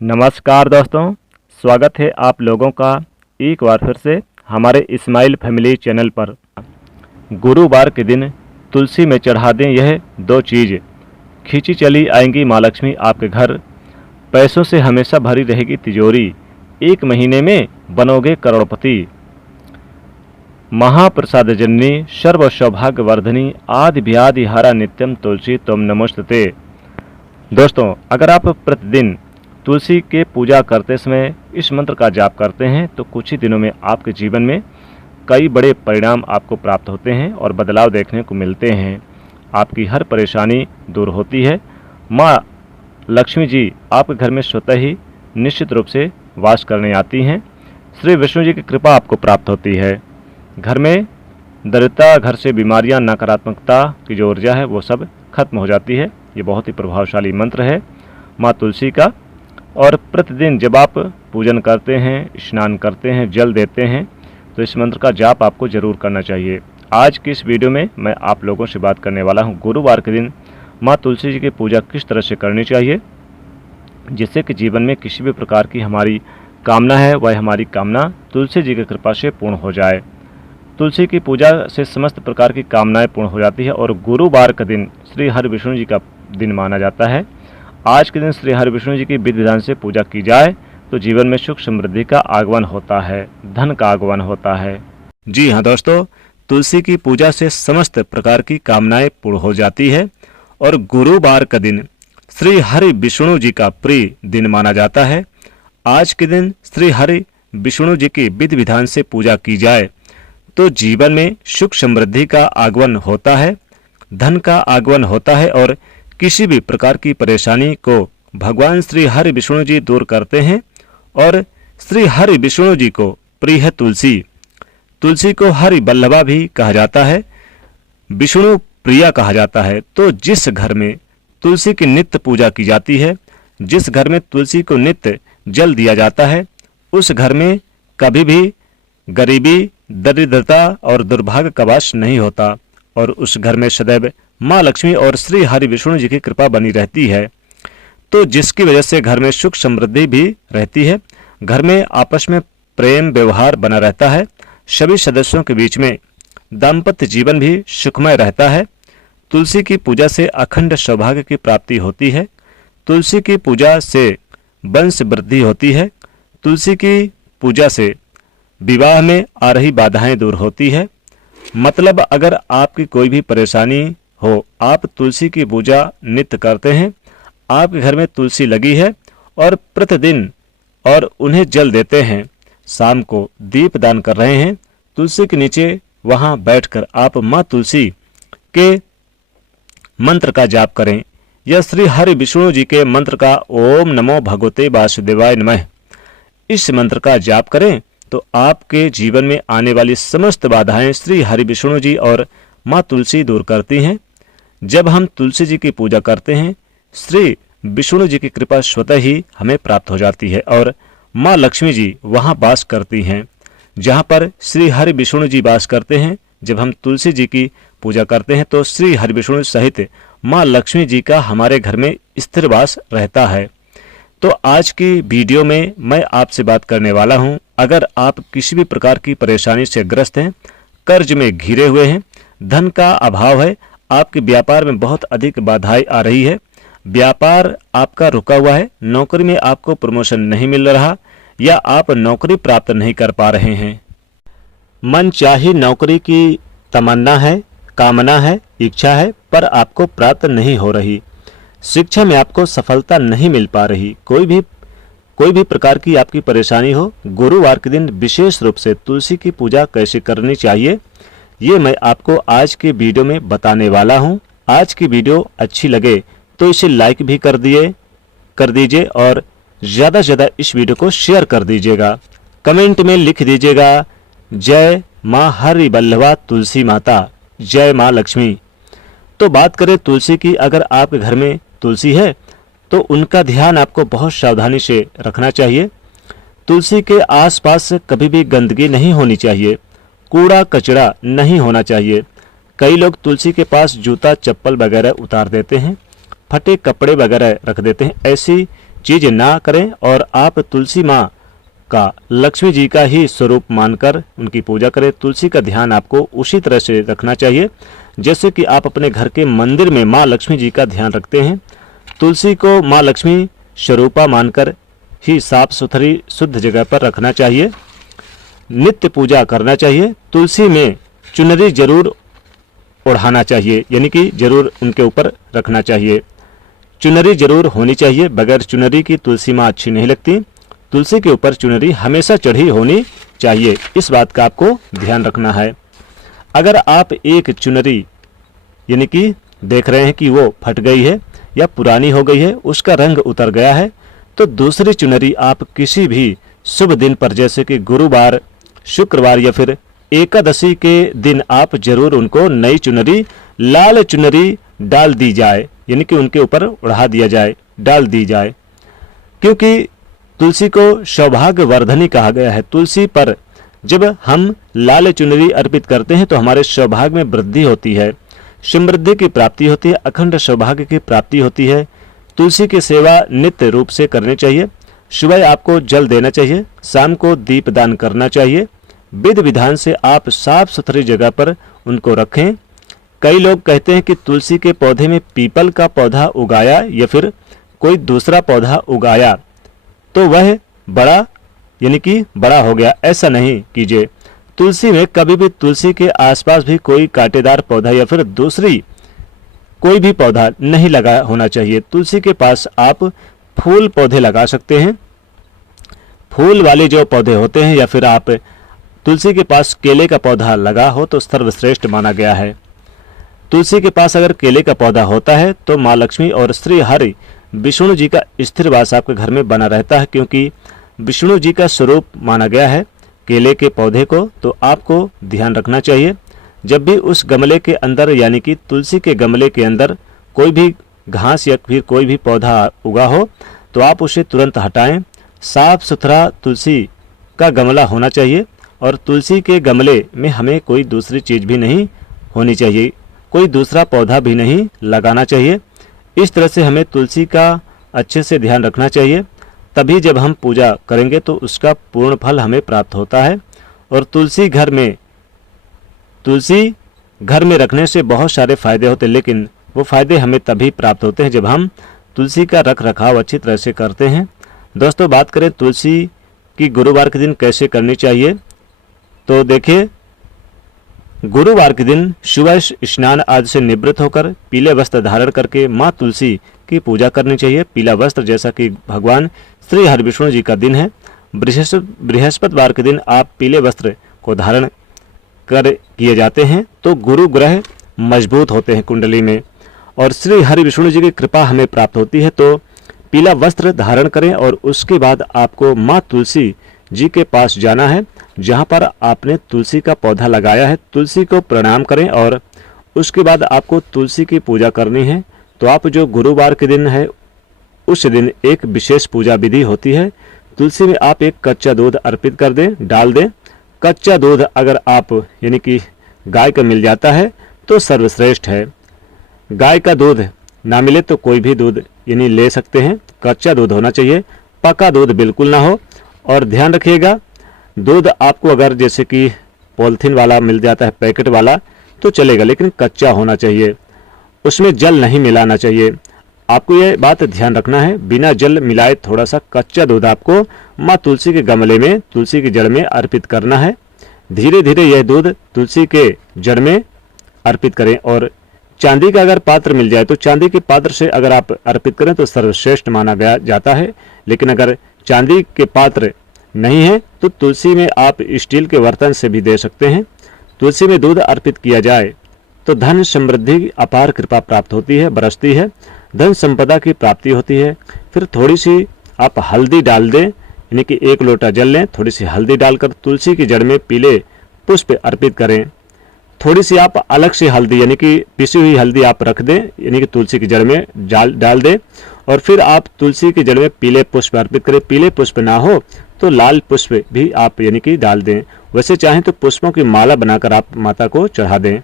नमस्कार दोस्तों, स्वागत है आप लोगों का एक बार फिर से हमारे इस्माइल फैमिली चैनल पर। गुरुवार के दिन तुलसी में चढ़ा दें यह दो चीज़, खींची चली आएंगी माँ लक्ष्मी आपके घर, पैसों से हमेशा भरी रहेगी तिजोरी, 1 महीने में बनोगे करोड़पति। महाप्रसाद जननी सर्व सौभाग्य वर्धनी आदि व्याधि हारा नित्यम तुलसी तुम नमोस्तुते। दोस्तों, अगर आप प्रतिदिन तुलसी के पूजा करते समय इस मंत्र का जाप करते हैं तो कुछ ही दिनों में आपके जीवन में कई बड़े परिणाम आपको प्राप्त होते हैं और बदलाव देखने को मिलते हैं। आपकी हर परेशानी दूर होती है। माँ लक्ष्मी जी आपके घर में स्वतः ही निश्चित रूप से वास करने आती हैं। श्री विष्णु जी की कृपा आपको प्राप्त होती है। घर में दरिद्रता, घर से बीमारियां, नकारात्मकता की जो ऊर्जा है वो सब खत्म हो जाती है। ये बहुत ही प्रभावशाली मंत्र है माँ तुलसी का। और प्रतिदिन जब आप पूजन करते हैं, स्नान करते हैं, जल देते हैं तो इस मंत्र का जाप आपको जरूर करना चाहिए। आज की इस वीडियो में मैं आप लोगों से बात करने वाला हूं गुरुवार के दिन माँ तुलसी जी की पूजा किस तरह से करनी चाहिए, जिससे कि जीवन में किसी भी प्रकार की हमारी कामना है वह हमारी कामना तुलसी जी की कृपा से पूर्ण हो जाए। तुलसी की पूजा से समस्त प्रकार की कामनाएं पूर्ण हो जाती है और गुरुवार का दिन श्री हरि विष्णु जी का दिन माना जाता है। आज के दिन श्री हरि विष्णु जी की विधि विधान से पूजा की जाए तो जीवन में सुख समृद्धि का आगमन होता है, धन का आगमन होता है। जी हाँ दोस्तों, तुलसी की पूजा से समस्त प्रकार की कामनाएं पूर्ण हो जाती है और गुरुवार का दिन श्री हरि विष्णु जी का प्रिय दिन माना जाता है। आज के दिन श्री हरि विष्णु जी की विधि विधान से पूजा की जाए तो जीवन में सुख समृद्धि का आगमन होता है, धन का आगमन होता है और किसी भी प्रकार की परेशानी को भगवान श्री हरि विष्णु जी दूर करते हैं। और श्री हरि विष्णु जी को प्रिय है तुलसी। तुलसी को हरि वल्लभा भी कहा जाता है, विष्णु प्रिया कहा जाता है। तो जिस घर में तुलसी की नित्य पूजा की जाती है, जिस घर में तुलसी को नित्य जल दिया जाता है, उस घर में कभी भी गरीबी, दरिद्रता और दुर्भाग्य का वास नहीं होता और उस घर में सदैव माँ लक्ष्मी और श्री हरि विष्णु जी की कृपा बनी रहती है। तो जिसकी वजह से घर में सुख समृद्धि भी रहती है, घर में आपस में प्रेम व्यवहार बना रहता है, सभी सदस्यों के बीच में दाम्पत्य जीवन भी सुखमय रहता है। तुलसी की पूजा से अखंड सौभाग्य की प्राप्ति होती है। तुलसी की पूजा से वंश वृद्धि होती है। तुलसी की पूजा से विवाह में आ रही बाधाएं दूर होती है। मतलब अगर आपकी कोई भी परेशानी हो, आप तुलसी की पूजा नित्य करते हैं, आपके घर में तुलसी लगी है और प्रतिदिन और उन्हें जल देते हैं, शाम को दीप दान कर रहे हैं, तुलसी के नीचे वहां बैठकर आप माँ तुलसी के मंत्र का जाप करें। यह श्री हरि विष्णु जी के मंत्र का ओम नमो भगवते वासुदेवाय नमः, इस मंत्र का जाप करें तो आपके जीवन में आने वाली समस्त बाधाएं श्री हरि विष्णु जी और माँ तुलसी दूर करती हैं। जब हम तुलसी जी की पूजा करते हैं, श्री विष्णु जी की कृपा स्वतः ही हमें प्राप्त हो जाती है और माँ लक्ष्मी जी वहां वास करती हैं जहां पर श्री हरि विष्णु जी वास करते हैं। जब हम तुलसी जी की पूजा करते हैं तो श्री हरि विष्णु सहित माँ लक्ष्मी जी का हमारे घर में स्थिर वास रहता है। तो आज की वीडियो में मैं आपसे बात करने वाला हूं, अगर आप किसी भी प्रकार की परेशानी से ग्रस्त हैं, कर्ज में घिरे हुए हैं, धन का अभाव है, आपके व्यापार में बहुत अधिक बाधाएं आ रही है, व्यापार आपका रुका हुआ है, नौकरी में आपको प्रमोशन नहीं मिल रहा या आप नौकरी प्राप्त नहीं कर पा रहे हैं, मनचाही नौकरी की तमन्ना है, कामना है, इच्छा है पर आपको प्राप्त नहीं हो रही, शिक्षा में आपको सफलता नहीं मिल पा रही, कोई भी प्रकार की आपकी परेशानी हो, गुरुवार के दिन विशेष रूप से तुलसी की पूजा कैसे करनी चाहिए ये मैं आपको आज के वीडियो में बताने वाला हूं। आज की वीडियो अच्छी लगे तो इसे लाइक भी कर दीजिए और ज़्यादा से ज़्यादा इस वीडियो को शेयर कर दीजिएगा। कमेंट में लिख दीजिएगा जय माँ हरि वल्लभा तुलसी माता, जय माँ लक्ष्मी। तो बात करें तुलसी की, अगर आपके घर में तुलसी है तो उनका ध्यान आपको बहुत सावधानी से रखना चाहिए। तुलसी के आसपास कभी भी गंदगी नहीं होनी चाहिए, कूड़ा कचरा नहीं होना चाहिए। कई लोग तुलसी के पास जूता चप्पल वगैरह उतार देते हैं, फटे कपड़े वगैरह रख देते हैं। ऐसी चीज़ ना करें और आप तुलसी माँ का लक्ष्मी जी का ही स्वरूप मानकर उनकी पूजा करें। तुलसी का ध्यान आपको उसी तरह से रखना चाहिए जैसे कि आप अपने घर के मंदिर में माँ लक्ष्मी जी का ध्यान रखते हैं। तुलसी को माँ लक्ष्मी स्वरूपा मानकर ही साफ सुथरी शुद्ध जगह पर रखना चाहिए, नित्य पूजा करना चाहिए। तुलसी में चुनरी जरूर ओढ़ाना चाहिए, यानी कि जरूर उनके ऊपर रखना चाहिए। चुनरी जरूर होनी चाहिए, बगैर चुनरी की तुलसी माँ अच्छी नहीं लगती। तुलसी के ऊपर चुनरी हमेशा चढ़ी होनी चाहिए, इस बात का आपको ध्यान रखना है। अगर आप एक चुनरी यानी कि देख रहे हैं कि वो फट गई है या पुरानी हो गई है, उसका रंग उतर गया है, तो दूसरी चुनरी आप किसी भी शुभ दिन पर जैसे कि गुरुवार, शुक्रवार या फिर एकादशी के दिन आप जरूर उनको नई चुनरी, लाल चुनरी डाल दी जाए, यानी कि उनके ऊपर उड़ा दिया जाए, डाल दी जाए। क्योंकि तुलसी को सौभाग्य वर्धनी कहा गया है। तुलसी पर जब हम लाल चुनरी अर्पित करते हैं तो हमारे सौभाग्य में वृद्धि होती है, समृद्धि की प्राप्ति होती है, अखंड सौभाग्य की प्राप्ति होती है। तुलसी की सेवा नित्य रूप से करनी चाहिए। सुबह आपको जल देना चाहिए, शाम को दीप दान करना चाहिए। विधि विधान से आप साफ सुथरी जगह पर उनको रखें। कई लोग कहते हैं कि तुलसी के पौधे में पीपल का पौधा उगाया या फिर कोई दूसरा पौधा उगाया तो वह बड़ा यानी कि बड़ा हो गया, ऐसा नहीं कीजिए। तुलसी में कभी भी तुलसी के आसपास भी कोई कांटेदार पौधा या फिर दूसरी कोई भी पौधा नहीं लगा होना चाहिए। तुलसी के पास आप फूल पौधे लगा सकते हैं, फूल वाले जो पौधे होते हैं, या फिर आप तुलसी के पास केले का पौधा लगा हो तो सर्वश्रेष्ठ माना गया है। तुलसी के पास अगर केले का पौधा होता है तो माँ लक्ष्मी और श्री हरि विष्णु जी का स्थिर वास आपके घर में बना रहता है, क्योंकि विष्णु जी का स्वरूप माना गया है केले के पौधे को। तो आपको ध्यान रखना चाहिए, जब भी उस गमले के अंदर यानी कि तुलसी के गमले के अंदर कोई भी घास या फिर कोई भी पौधा उगा हो तो आप उसे तुरंत हटाएं। साफ सुथरा तुलसी का गमला होना चाहिए और तुलसी के गमले में हमें कोई दूसरी चीज़ भी नहीं होनी चाहिए, कोई दूसरा पौधा भी नहीं लगाना चाहिए। इस तरह से हमें तुलसी का अच्छे से ध्यान रखना चाहिए, तभी जब हम पूजा करेंगे तो उसका पूर्ण फल हमें प्राप्त होता है। और तुलसी घर में रखने से बहुत सारे फायदे होते हैं, लेकिन वो फायदे हमें तभी प्राप्त होते हैं जब हम तुलसी का रख रखाव अच्छी तरह से करते हैं। दोस्तों, बात करें तुलसी की गुरुवार के दिन कैसे करनी चाहिए, तो देखिए, गुरुवार के दिन सुबह स्नान आदि से निवृत्त होकर पीले वस्त्र धारण करके माँ तुलसी की पूजा करनी चाहिए। पीला वस्त्र जैसा कि भगवान श्री हरिविष्णु जी का दिन है, बृहस्पतिवार के दिन आप पीले वस्त्र को धारण कर किए जाते हैं तो गुरु ग्रह मजबूत होते हैं कुंडली में और श्री हरिविष्णु जी की कृपा हमें प्राप्त होती है। तो पीला वस्त्र धारण करें और उसके बाद आपको माँ तुलसी जी के पास जाना है जहाँ पर आपने तुलसी का पौधा लगाया है। तुलसी को प्रणाम करें और उसके बाद आपको तुलसी की पूजा करनी है। तो आप जो गुरुवार के दिन है उस दिन एक विशेष पूजा विधि होती है। तुलसी में आप एक कच्चा दूध अर्पित कर दें, डाल दें। कच्चा दूध अगर आप यानी कि गाय का मिल जाता है तो सर्वश्रेष्ठ है। गाय का दूध ना मिले तो कोई भी दूध यानी ले सकते हैं, कच्चा दूध होना चाहिए, पका दूध बिल्कुल ना हो। और ध्यान रखिएगा, दूध आपको अगर जैसे कि पॉलिथीन वाला मिल जाता है, पैकेट वाला, तो चलेगा, लेकिन कच्चा होना चाहिए, उसमें जल नहीं मिलाना चाहिए। आपको यह बात ध्यान रखना है, बिना जल मिलाए थोड़ा सा कच्चा दूध आपको माँ तुलसी के गमले में, तुलसी की जड़ में अर्पित करना है। धीरे धीरे यह दूध तुलसी के जड़ में अर्पित करें। और चांदी का अगर पात्र मिल जाए तो चांदी के पात्र से अगर आप अर्पित करें तो सर्वश्रेष्ठ माना गया जाता है। लेकिन अगर चांदी के पात्र नहीं है तो तुलसी में आप स्टील के बर्तन से भी दे सकते हैं। तुलसी में दूध अर्पित किया जाए तो धन समृद्धि अपार कृपा प्राप्त होती है, बरसती है, धन संपदा की प्राप्ति होती है। फिर थोड़ी सी आप हल्दी डाल दें, यानी कि 1 लोटा जल लें, थोड़ी सी हल्दी डालकर तुलसी की जड़ में पीले पुष्प अर्पित करें। थोड़ी सी आप अलग से हल्दी यानी कि पिसी हुई हल्दी आप रख दें, यानी कि तुलसी की जड़ में डाल दें। और फिर आप तुलसी की जड़ में पीले पुष्प अर्पित करें। पीले पुष्प ना हो तो लाल पुष्प भी आप यानी कि डाल दें। वैसे चाहें तो पुष्पों की माला बनाकर आप माता को चढ़ा दें।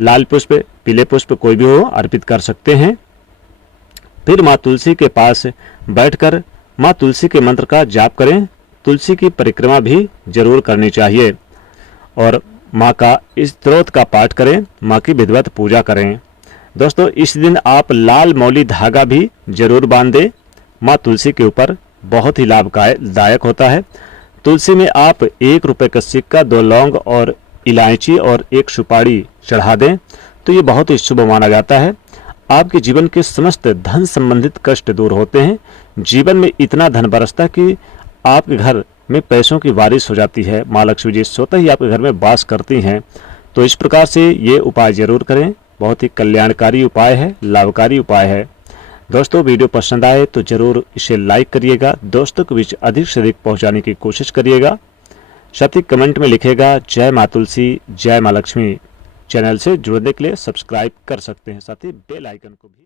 लाल पुष्प, पीले पुष्प कोई भी हो अर्पित कर सकते हैं। फिर माँ तुलसी के पास बैठकर माँ तुलसी के मंत्र का जाप करें। तुलसी की परिक्रमा भी जरूर करनी चाहिए और माँ का स्तोत्र का पाठ करें, माँ की विधिवत पूजा करें। दोस्तों, इस दिन आप लाल मौली धागा भी जरूर बांध दें। माँ तुलसी के ऊपर बहुत ही लाभदायक होता है। तुलसी में आप 1 रुपये का सिक्का, 2 लौंग और इलायची और 1 सुपारी चढ़ा दें तो ये बहुत ही शुभ माना जाता है। आपके जीवन के समस्त धन संबंधित कष्ट दूर होते हैं। जीवन में इतना धन बरसता कि आपके घर में पैसों की बारिश हो जाती है। माँ लक्ष्मी जी स्वतः ही आपके घर में वास करती हैं। तो इस प्रकार से ये उपाय जरूर करें। बहुत ही कल्याणकारी उपाय है, लाभकारी उपाय है। दोस्तों, वीडियो पसंद आए तो जरूर इसे लाइक करिएगा, दोस्तों के बीच अधिक से अधिक पहुंचाने की कोशिश करिएगा। साथ ही कमेंट में लिखेगा जय माँ तुलसी, जय माँ लक्ष्मी। चैनल से जुड़ने के लिए सब्सक्राइब कर सकते हैं, साथ ही बेल आइकन को भी